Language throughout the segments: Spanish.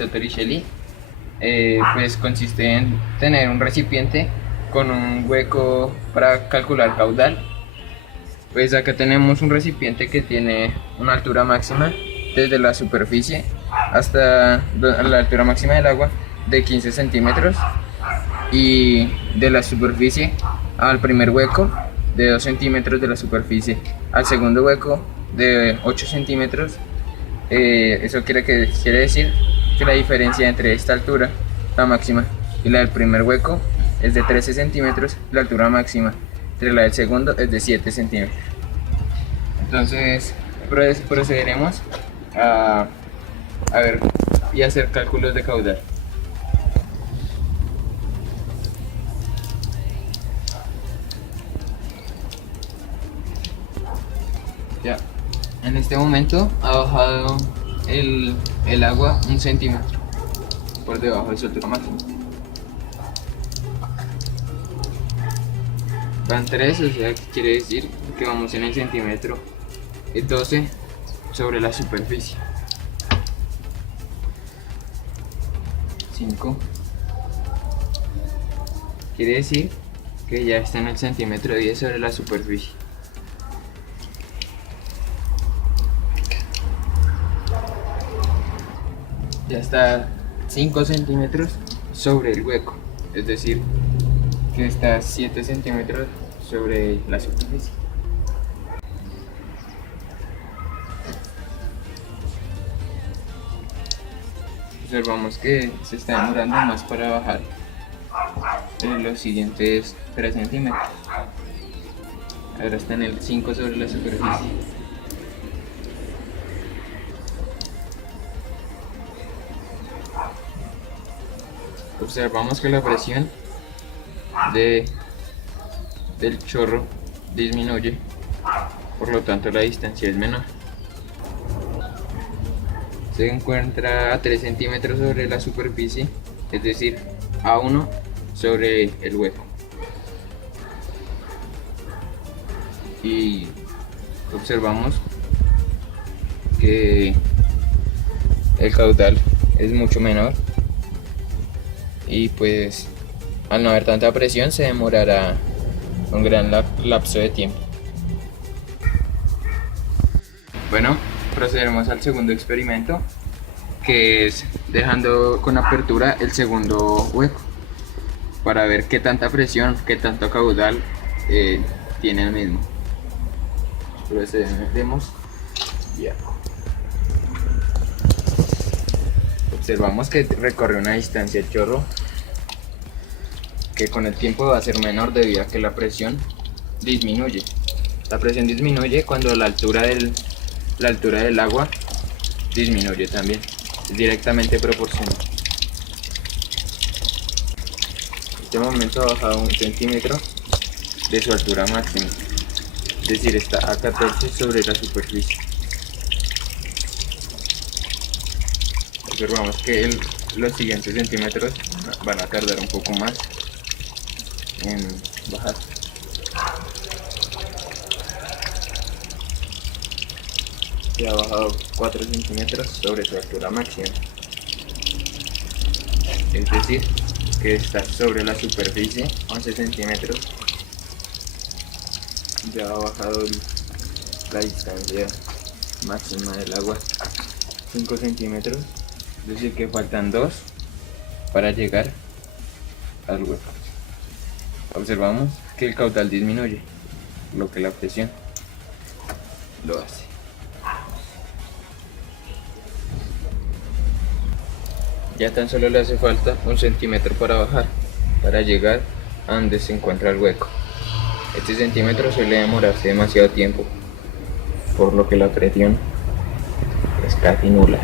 realizó Torricelli, pues consiste en tener un recipiente con un hueco para calcular caudal. Pues acá tenemos un recipiente que tiene una altura máxima desde la superficie hasta la altura máxima del agua de 15 centímetros, y de la superficie al primer hueco de 2 centímetros de la superficie al segundo hueco de 8 centímetros. Eso quiere decir que la diferencia entre esta altura, la máxima, y la del primer hueco es de 13 centímetros. La altura máxima entre la del segundo es de 7 centímetros. Entonces procederemos a ver y hacer cálculos de caudal. Ya, en este momento ha bajado el agua 1 centímetro por debajo de su altura máxima. Van 3, o sea que quiere decir que vamos en el centímetro 12 sobre la superficie. 5 quiere decir que ya está en el centímetro 10 sobre la superficie. Ya está 5 centímetros sobre el hueco, es decir, que está 7 centímetros sobre la superficie. Observamos que se está demorando más para bajar en los siguientes 3 centímetros. Ahora está en el 5 sobre la superficie. Observamos que la presión del chorro disminuye, por lo tanto la distancia es menor. Se encuentra a 3 centímetros sobre la superficie, es decir, a 1 sobre el hueco. Y observamos que el caudal es mucho menor, y pues al no haber tanta presión se demorará un gran lapso de tiempo. Bueno, procederemos al segundo experimento, que es dejando con apertura el segundo hueco para ver qué tanta presión, qué tanto caudal tiene el mismo. Procedemos ya. Observamos que recorre una distancia el chorro que con el tiempo va a ser menor debido a que la presión disminuye. La presión disminuye cuando la altura del agua disminuye también. Es directamente proporcional. En este momento ha bajado 1 centímetro de su altura máxima, es decir, está a 14 sobre la superficie. Observamos que los siguientes centímetros van a tardar un poco más en bajar. Se ha bajado 4 centímetros sobre su altura máxima, es decir, que está sobre la superficie 11 centímetros. Ya ha bajado la distancia máxima del agua 5 centímetros, es decir, que faltan 2 para llegar al hueco. Observamos que el caudal disminuye, lo que la presión lo hace. Ya tan solo le hace falta 1 centímetro para bajar, para llegar a donde se encuentra el hueco. Este centímetro suele demorarse demasiado tiempo, por lo que la presión es casi nula.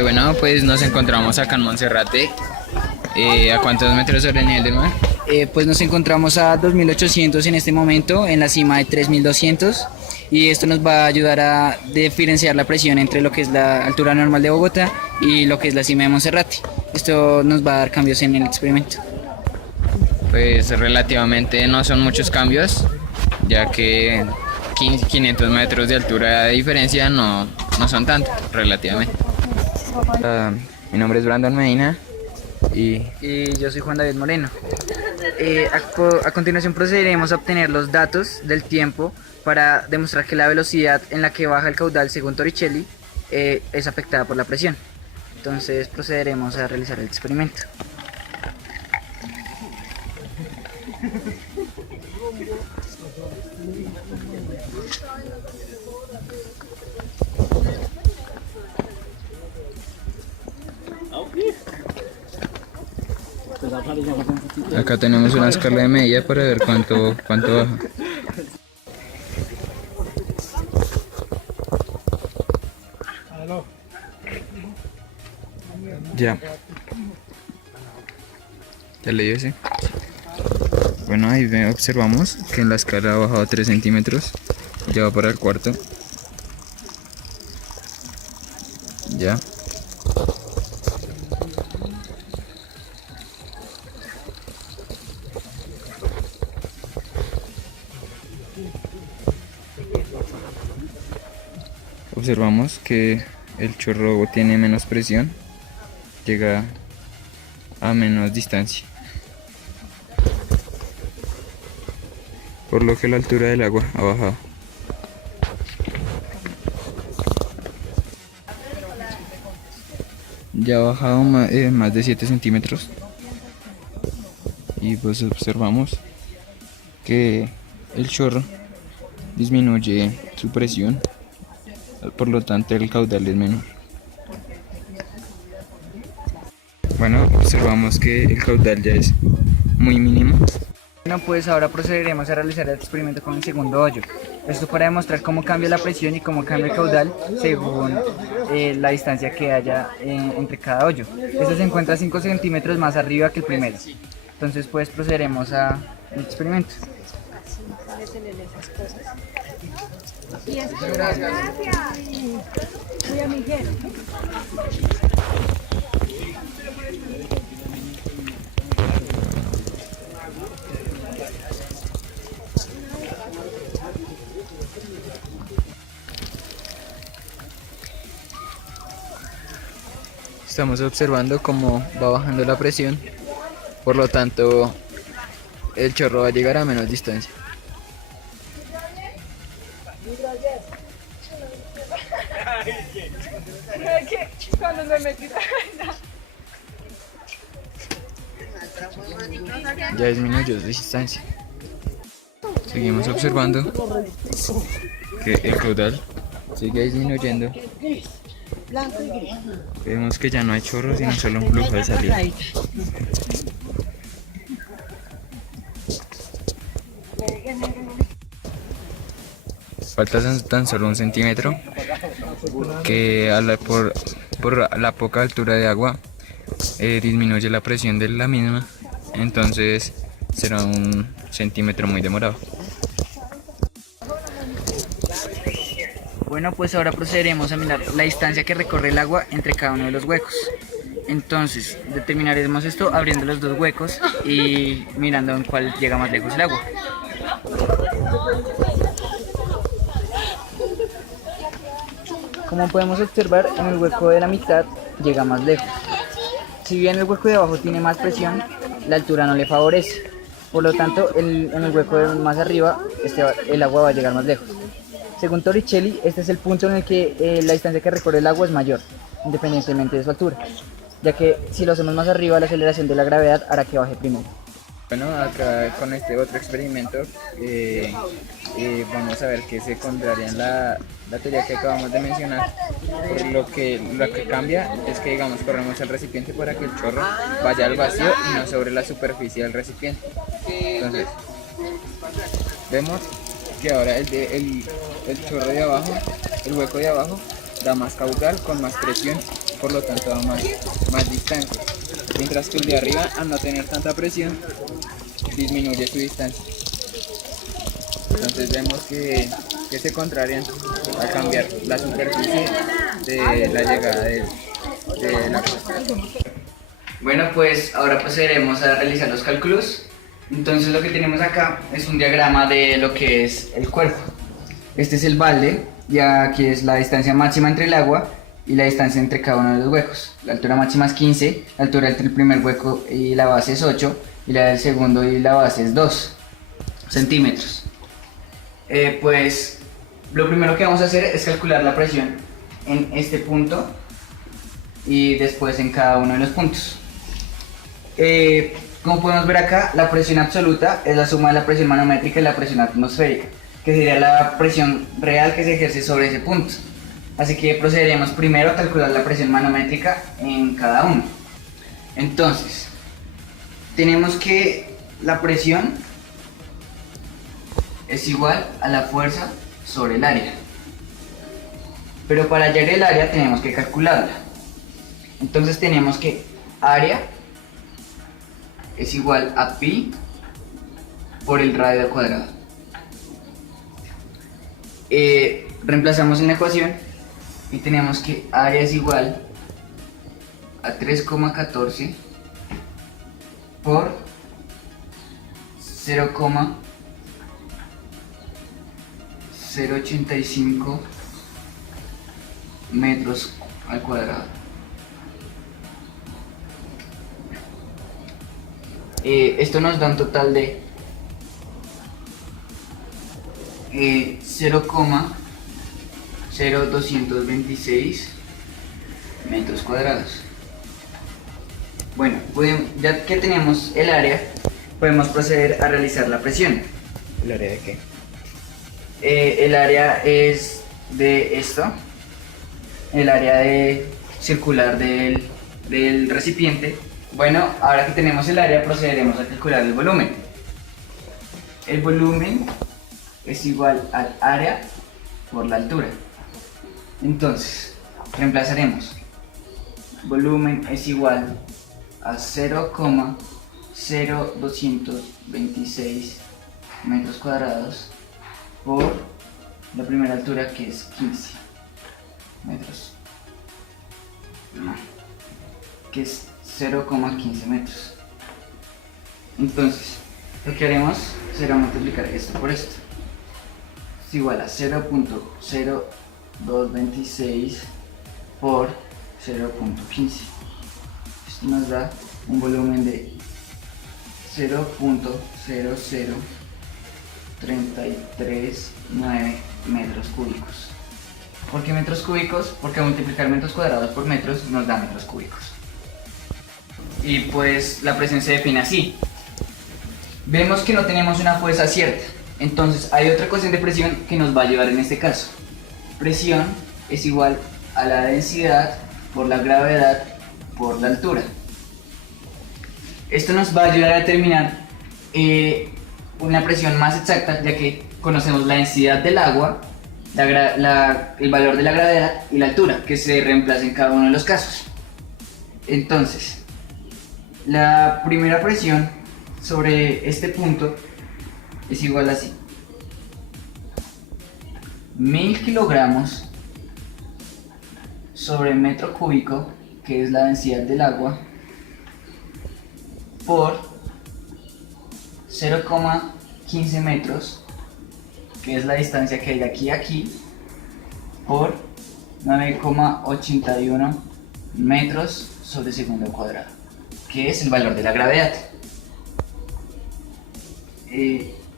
Bueno, pues nos encontramos acá en Monserrate. ¿A cuántos metros sobre el nivel del mar? Pues nos encontramos a 2.800 en este momento, en la cima de 3.200, y esto nos va a ayudar a diferenciar la presión entre lo que es la altura normal de Bogotá y lo que es la cima de Monserrate. Esto nos va a dar cambios en el experimento. Pues relativamente no son muchos cambios, ya que 500 metros de altura de diferencia no son tanto, relativamente. Mi nombre es Brandon Medina y Y yo soy Juan David Moreno. A continuación procederemos a obtener los datos del tiempo para demostrar que la velocidad en la que baja el caudal según Torricelli es afectada por la presión. Entonces procederemos a realizar el experimento. acá tenemos una escala de medida para ver cuánto baja. Ya. Ya le dio ese. Bueno, ahí observamos que en la escala ha bajado 3 centímetros. Ya va para el cuarto. Ya. Observamos que el chorro tiene menos presión, llega a menos distancia, por lo que la altura del agua ha bajado. Ya ha bajado más de 7 centímetros y pues observamos que el chorro disminuye su presión, por lo tanto el caudal es menor. Bueno, observamos que el caudal ya es muy mínimo. Bueno, pues ahora procederemos a realizar el experimento con el segundo hoyo. Esto para demostrar cómo cambia la presión y cómo cambia el caudal según la distancia que haya entre cada hoyo. Este se encuentra 5 centímetros más arriba que el primero. Entonces pues procederemos al experimento. Estamos observando cómo va bajando la presión, por lo tanto el chorro va a llegar a menos distancia. Ya disminuyó su distancia. Seguimos observando que el caudal sigue disminuyendo. Vemos que ya no hay chorro, sino solo un flujo de salida. Falta tan solo 1 centímetro, que por la poca altura de agua disminuye la presión de la misma, entonces será 1 centímetro muy demorado. Bueno, pues ahora procederemos a mirar la distancia que recorre el agua entre cada uno de los huecos. Entonces determinaremos esto abriendo los dos huecos y mirando en cuál llega más lejos el agua. Como podemos observar, en el hueco de la mitad llega más lejos. Si bien el hueco de abajo tiene más presión, la altura no le favorece. Por lo tanto, en el hueco de más arriba, el agua va a llegar más lejos. Según Torricelli, este es el punto en el que la distancia que recorre el agua es mayor, independientemente de su altura, ya que si lo hacemos más arriba, la aceleración de la gravedad hará que baje primero. Bueno, acá con este otro experimento vamos a ver que se contraría la teoría que acabamos de mencionar, por lo que cambia es que, digamos, corremos el recipiente para que el chorro vaya al vacío y no sobre la superficie del recipiente. Entonces, vemos que ahora el chorro de abajo, el hueco de abajo, da más caudal con más presión, por lo tanto da más distancia, mientras que el de arriba, al no tener tanta presión, disminuye su distancia. Entonces vemos que se contrarian al cambiar la superficie de la llegada de la costa. Bueno, pues ahora procederemos a realizar los cálculos. Entonces lo que tenemos acá es un diagrama de lo que es el cuerpo. Este es el balde, ya aquí es la distancia máxima entre el agua y la distancia entre cada uno de los huecos. La altura máxima es 15, la altura entre el primer hueco y la base es 8 y la del segundo y la base es 2 centímetros. Pues lo primero que vamos a hacer es calcular la presión en este punto y después en cada uno de los puntos. Como podemos ver acá, la presión absoluta es la suma de la presión manométrica y la presión atmosférica, que sería la presión real que se ejerce sobre ese punto. Así que procederemos primero a calcular la presión manométrica en cada uno. Entonces, tenemos que la presión es igual a la fuerza sobre el área. Pero para hallar el área tenemos que calcularla. Entonces tenemos que área es igual a pi por el radio cuadrado. Reemplazamos en la ecuación y tenemos que área es igual a 3,14 por 0,085 metros al cuadrado. Esto nos da un total de 0,0226 metros cuadrados. Bueno, ya que tenemos el área, podemos proceder a realizar la presión. ¿El área de qué? El área es de esto, el área circular del recipiente. Bueno, ahora que tenemos el área, procederemos a calcular el volumen. El volumen es igual al área por la altura. Entonces, reemplazaremos. Volumen es igual a 0,0226 metros cuadrados por la primera altura, que es 15 metros, que es 0,15 metros. Entonces, lo que haremos será multiplicar esto por esto. Es igual a 0,0226 por 0,15. Esto nos da un volumen de 0,00339 metros cúbicos. ¿Por qué metros cúbicos? Porque al multiplicar metros cuadrados por metros nos da metros cúbicos. Y pues la presión se define así. Vemos que no tenemos una fuerza cierta, entonces hay otra ecuación de presión que nos va a ayudar en este caso. Presión es igual a la densidad por la gravedad por la altura. Esto nos va a ayudar a determinar una presión más exacta, ya que conocemos la densidad del agua, el valor de la gravedad y la altura, que se reemplaza en cada uno de los casos. Entonces, la primera presión sobre este punto es igual a así: 1000 kilogramos sobre metro cúbico, que es la densidad del agua, por 0,15 metros, que es la distancia que hay de aquí a aquí, por 9,81 metros sobre segundo al cuadrado, que es el valor de la gravedad.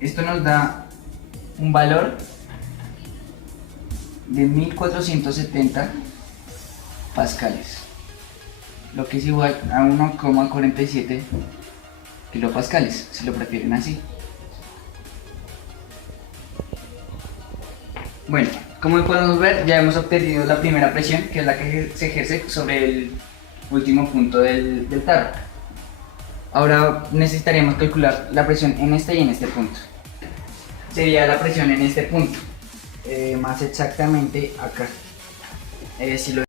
Esto nos da un valor de 1470 pascales, lo que es igual a 1,47 kilopascales, si lo prefieren así. Bueno, como podemos ver, ya hemos obtenido la primera presión, que es la que se ejerce sobre el último punto del tarro. Ahora necesitaríamos calcular la presión en este y en este punto. Sería la presión en este punto, más exactamente acá. Si lo